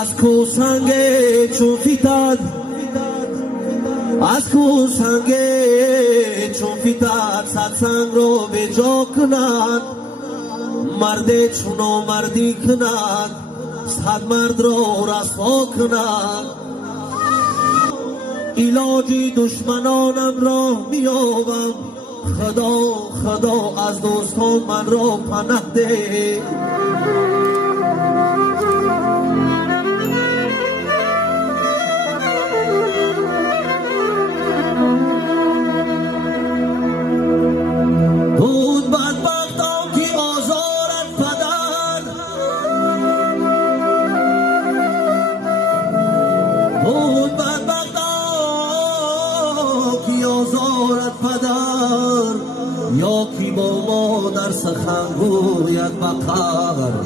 از کوسنگ چون فیتد از کوسنگ چون فیتد صد سنگ رو به جا کند مرد چونو مردی کند صد مرد رو رسوا کند ایلاجی دشمنانم را بیابم خدا خدا از دوستان من را پناه ده بود بدبختان که آزارت پدر بود بدبختان که آزارت پدر یا کی با مادر سخن گوید بقر